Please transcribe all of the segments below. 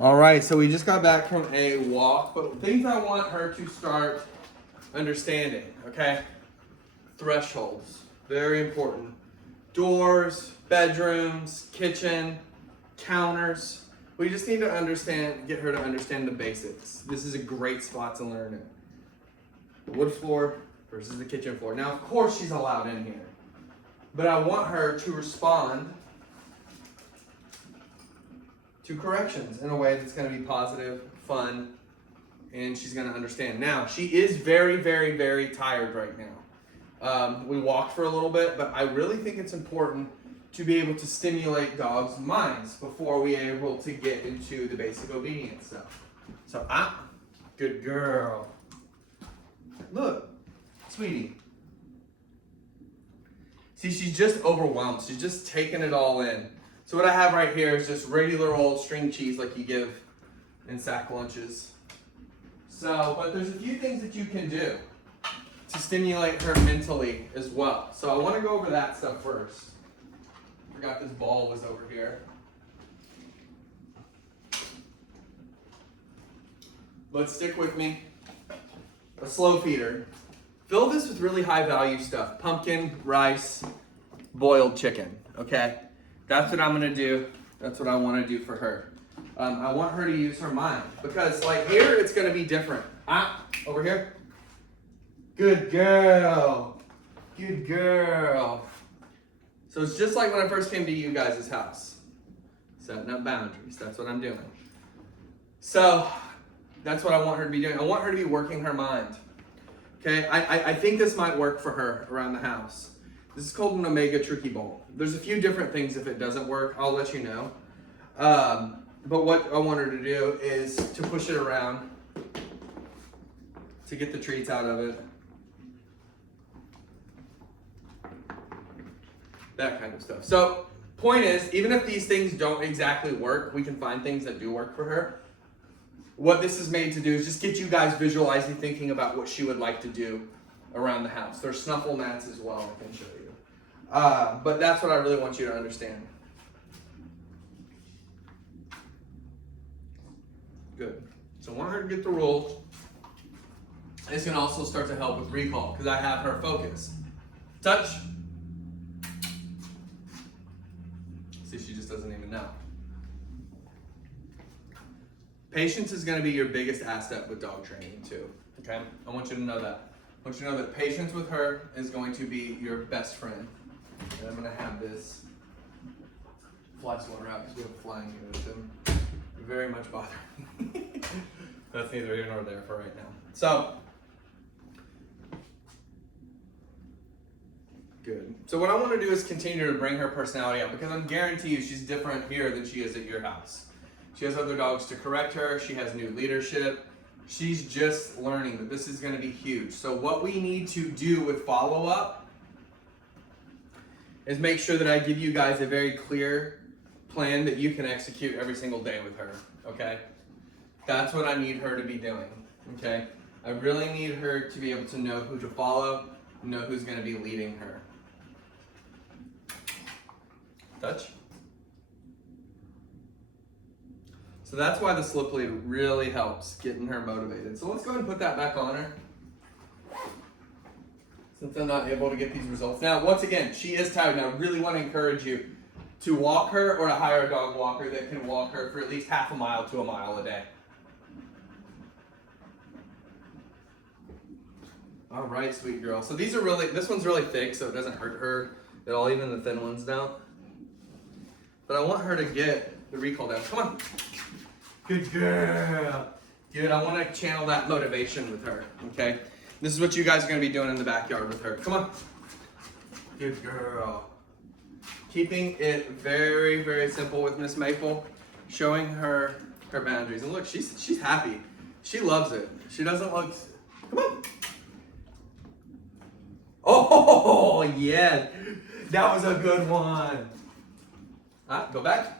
All right, so we just got back from a walk, but things I want her to start understanding, okay? Thresholds, very important. Doors, bedrooms, kitchen, counters. We just need to understand, get her to understand the basics. This is a great spot to learn it. The wood floor versus the kitchen floor. Now, of course she's allowed in here, but I want her to respond to corrections in a way that's going to be positive, fun, and she's going to understand. Now, she is very, very, very tired right now. We walked for a little bit, but I really think it's important to be able to stimulate dogs' minds before we are able to get into the basic obedience stuff. So, good girl. Look, sweetie. See, she's just overwhelmed. She's just taking it all in. So what I have right here is just regular old string cheese like you give in sack lunches. So, but there's a few things that you can do to stimulate her mentally as well. So I want to go over that stuff first. Forgot this ball was over here. But stick with me. A slow feeder. Fill this with really high value stuff. Pumpkin, rice, boiled chicken, okay? That's what I'm gonna do. That's what I wanna do for her. I want her to use her mind because like here, it's gonna be different. Over here. Good girl. Good girl. So it's just like when I first came to you guys' house. Setting up boundaries, that's what I'm doing. So that's what I want her to be doing. I want her to be working her mind. Okay, I think this might work for her around the house. This is called an Omega Tricky Bowl. There's a few different things. If it doesn't work, I'll let you know. But what I want her to do is to push it around to get the treats out of it. That kind of stuff. So, point is, even if these things don't exactly work, we can find things that do work for her. What this is made to do is just get you guys visualizing, thinking about what she would like to do around the house. There's snuffle mats as well, I can show you. But that's what I really want you to understand. Good. So I want her to get the rules. It's going to also start to help with recall because I have her focus. Touch. See, she just doesn't even know. Patience is going to be your biggest asset with dog training too, okay? I want you to know that. I want you to know that patience with her is going to be your best friend. And I'm going to have this fly swatter out because we have a flying unit with him. Very much bothering me. That's neither here nor there for right now. So, good. So what I want to do is continue to bring her personality out because I'm guarantee you she's different here than she is at your house. She has other dogs to correct her. She has new leadership. She's just learning that this is going to be huge. So what we need to do with follow-up is make sure that I give you guys a very clear plan that you can execute every single day with her, okay? That's what I need her to be doing, okay? I really need her to be able to know who to follow, know who's going to be leading her. Touch. So that's why the slip lead really helps getting her motivated. So let's go ahead and put that back on her. Since I'm not able to get these results. Now, once again, she is tired. Now, I really want to encourage you to walk her or to hire a dog walker that can walk her for at least half a mile to a mile a day. All right, sweet girl. So these are really, this one's really thick, so it doesn't hurt her at all, even the thin ones don't. But I want her to get the recall down. Come on. Good girl. Good, I want to channel that motivation with her, okay? This is what you guys are going to be doing in the backyard with her. Come on. Good girl. Keeping it very, very simple with Miss Maple. Showing her her boundaries. And look, she's happy. She loves it. She doesn't look... Come on. Oh, yeah. That was a good one. Go back.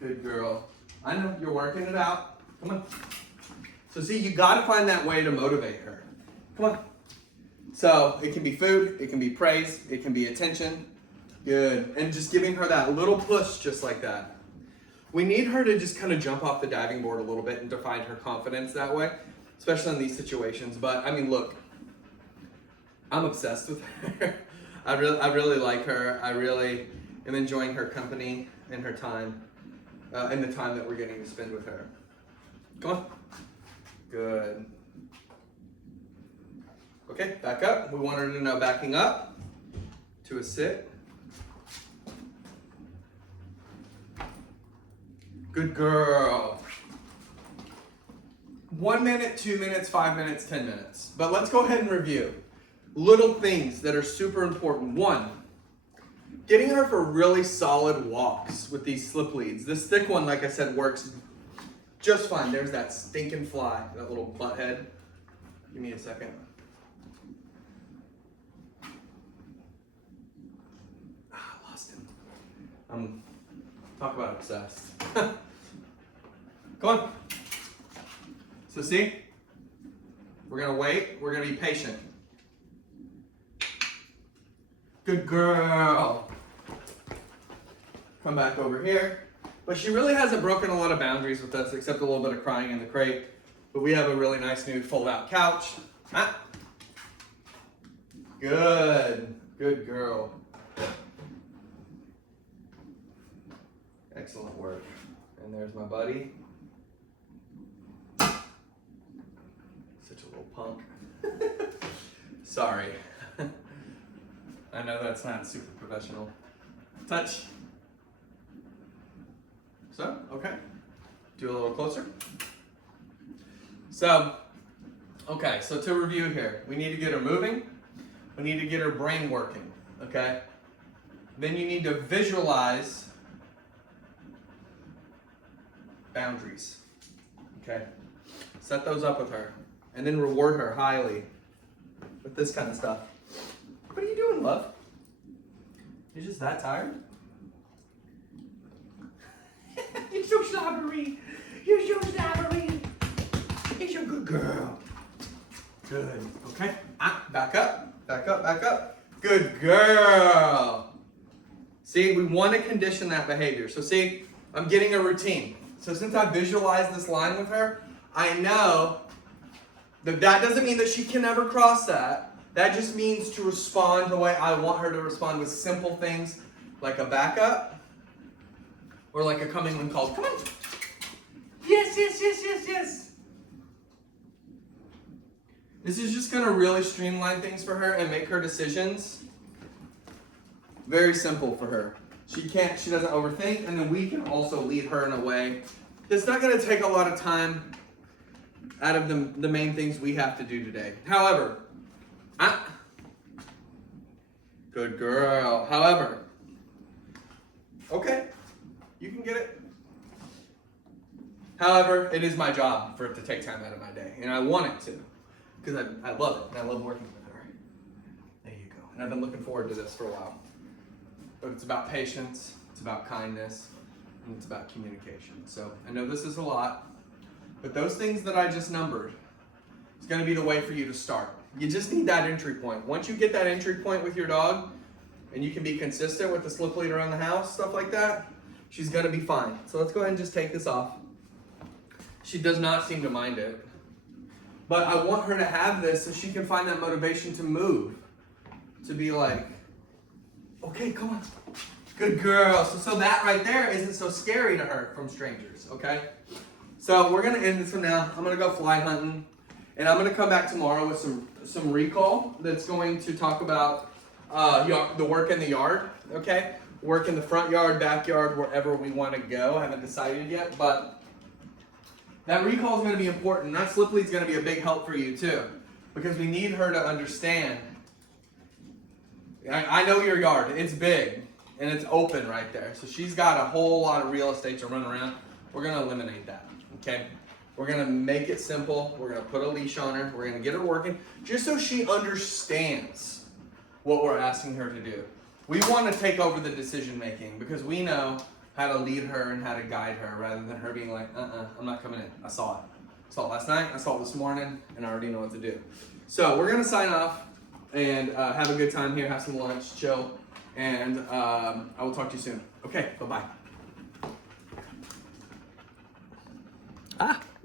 Good girl. I know, you're working it out. Come on. So see, you gotta find that way to motivate her. Come on. So it can be food, it can be praise, it can be attention. Good. And just giving her that little push just like that. We need her to just kind of jump off the diving board a little bit and to find her confidence that way, especially in these situations. But I mean, look, I'm obsessed with her. I really like her. I really am enjoying her company and her time, and the time that we're getting to spend with her. Come on. Good. Okay, back up. We want her to know backing up to a sit. Good girl. 1 minute, 2 minutes, 5 minutes, 10 minutes. But let's go ahead and review. Little things that are super important. 1, getting her for really solid walks with these slip leads. This thick one, like I said, works just fine. There's that stinking fly, that little butt head. Give me a second. I lost him. Talk about obsessed. Come on. So see, we're gonna wait, we're gonna be patient. Good girl. Come back over here. But she really hasn't broken a lot of boundaries with us, except a little bit of crying in the crate. But we have a really nice new fold-out couch. Ah. Good. Good girl. Excellent work. And there's my buddy. Such a little punk. Sorry. I know that's not super professional. Touch. So, okay. Do a little closer. So, okay, so to review here, we need to get her moving. We need to get her brain working, okay? Then you need to visualize boundaries, okay? Set those up with her, and then reward her highly with this kind of stuff. What are you doing, love? You're just that tired? You're so slobbery. You're so slobbery. You're a good girl. Good. Okay. Back up. Back up. Back up. Good girl. See, we want to condition that behavior. So see, I'm getting a routine. So since I visualized this line with her, I know that doesn't mean that she can never cross that. That just means to respond the way I want her to respond with simple things like a backup or like a coming when called. Come on. Yes, yes, yes, yes, yes. This is just going to really streamline things for her and make her decisions very simple for her. She doesn't overthink, and then we can also lead her in a way that's not going to take a lot of time out of the main things we have to do today. However, good girl. However, okay, you can get it. However, it is my job for it to take time out of my day, and I want it to, because I love it, and I love working with her. There you go. And I've been looking forward to this for a while. But it's about patience, it's about kindness, and it's about communication. So I know this is a lot, but those things that I just numbered is going to be the way for you to start. You just need that entry point. Once you get that entry point with your dog, and you can be consistent with the slip lead around the house, stuff like that, she's going to be fine. So let's go ahead and just take this off. She does not seem to mind it. But I want her to have this so she can find that motivation to move. To be like, okay, come on. Good girl. So that right there isn't so scary to her from strangers, okay? So we're going to end this one now. I'm going to go fly hunting. And I'm going to come back tomorrow with some recall that's going to talk about the work in the yard, okay? Work in the front yard, backyard, wherever we want to go. I haven't decided yet, but that recall is going to be important. That slip lead is going to be a big help for you too, because we need her to understand. I know your yard. It's big, and it's open right there. So she's got a whole lot of real estate to run around. We're going to eliminate that, okay? We're going to make it simple. We're going to put a leash on her. We're going to get her working just so she understands what we're asking her to do. We want to take over the decision making because we know how to lead her and how to guide her rather than her being like, I'm not coming in. I saw it. I saw it last night. I saw it this morning, and I already know what to do. So we're going to sign off and have a good time here. Have some lunch, chill, and I will talk to you soon. Okay, bye-bye. Ah.